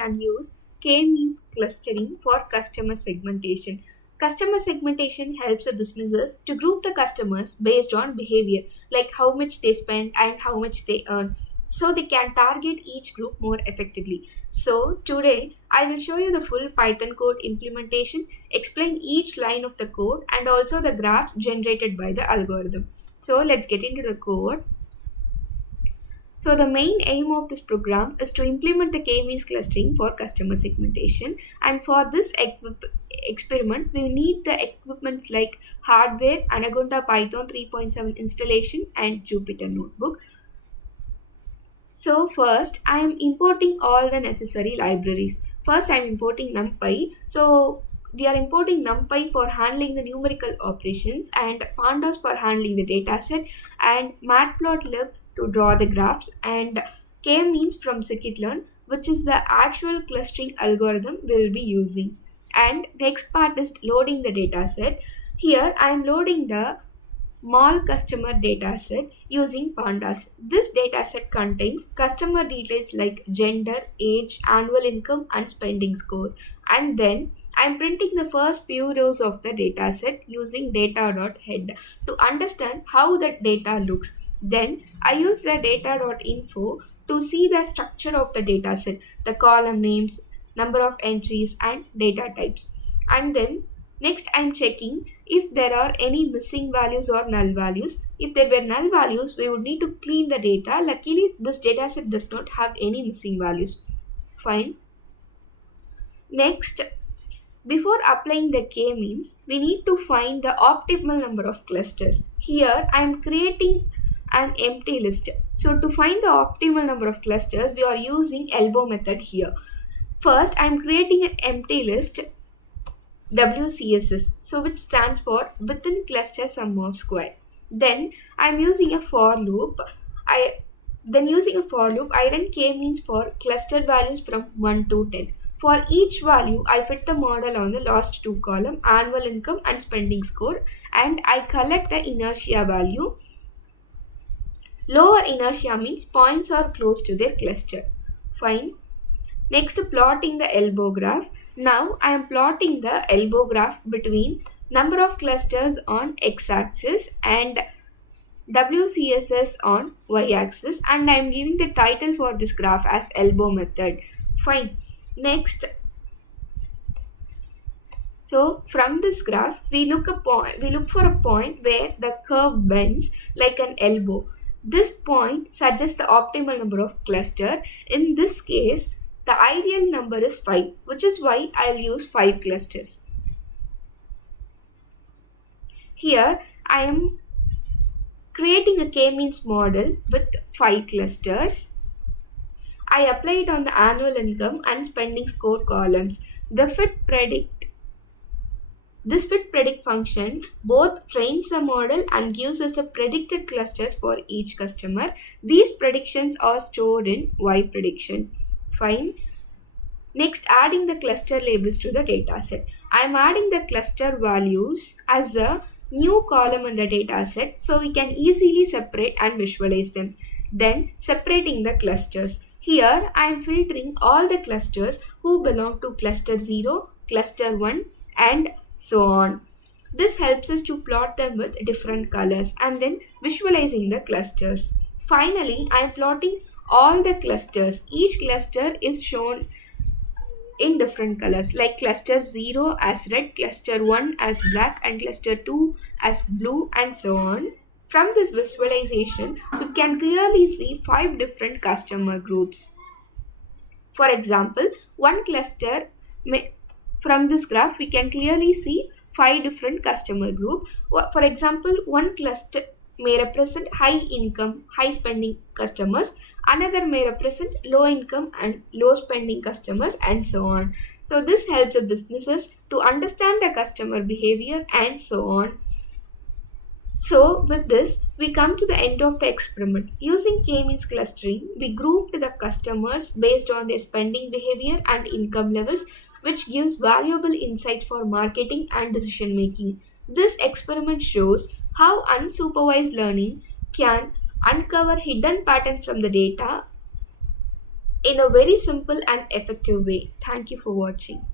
can use K-means clustering for customer segmentation. Customer segmentation helps the businesses to group the customers based on behavior, like how much they spend and how much they earn, so they can target each group more effectively. So, today I will show you the full Python code implementation, explain each line of the code, and also the graphs generated by the algorithm. So, let's get into the code. So the main aim of this program is to implement the K-means clustering for customer segmentation, and for this experiment we need the equipments like hardware, Anaconda Python 3.7 installation and Jupyter Notebook. So first I am importing all the necessary libraries. First I am importing NumPy. So we are importing NumPy for handling the numerical operations and Pandas for handling the dataset and Matplotlib to draw the graphs and K-means from scikit-learn, which is the actual clustering algorithm we will be using. And next part is loading the dataset. Here I am loading the mall customer dataset using pandas. This dataset contains customer details like gender, age, annual income, and spending score. And then I'm printing the first few rows of the dataset using data.head to understand how that data looks. Then I use the data.info to see the structure of the dataset, the column names, number of entries, and data types. And then next, I'm checking if there are any missing values or null values. If there were null values, we would need to clean the data. Luckily, this dataset does not have any missing values. Fine. Next, before applying the k-means, we need to find the optimal number of clusters. Here, I am creating an empty list. So, to find the optimal number of clusters, we are using elbow method here. First, I am creating an empty list WCSS, so which stands for within cluster sum of square. Then I'm using a for loop. I run k-means for cluster values from 1 to 10. For each value, I fit the model on the last two column, annual income and spending score, and I collect the inertia value. Lower inertia means points are close to their cluster. Fine. Next, plotting the elbow graph. Now I am plotting the elbow graph between number of clusters on x-axis and WCSS on y-axis, and I am giving the title for this graph as elbow method. Fine. Next, so from this graph we look for a point where the curve bends like an elbow. This point suggests the optimal number of cluster. In this case, the ideal number is 5, which is why I'll use 5 clusters. Here I am creating a k-means model with 5 clusters. I apply it on the annual income and spending score columns. This fit predict function both trains the model and gives us the predicted clusters for each customer. These predictions are stored in y prediction. Fine. Next, adding the cluster labels to the dataset. I am adding the cluster values as a new column in the dataset so we can easily separate and visualize them. Then, separating the clusters. Here, I am filtering all the clusters who belong to cluster 0, cluster 1, and so on. This helps us to plot them with different colors and then visualizing the clusters. Finally, I am plotting all the clusters. Each cluster is shown in different colors, like cluster 0 as red, cluster 1 as black, and cluster 2 as blue, and so on. From this visualization, we can clearly see 5 different customer groups. For example, one cluster from this graph we can clearly see 5 different customer group. For example, one cluster may represent high income, high spending customers, another may represent low income and low spending customers, and so on. So this helps the businesses to understand the customer behavior and so on. So with this, we come to the end of the experiment. Using k-means clustering, we grouped the customers based on their spending behavior and income levels, which gives valuable insights for marketing and decision making. This experiment shows how unsupervised learning can uncover hidden patterns from the data in a very simple and effective way. Thank you for watching.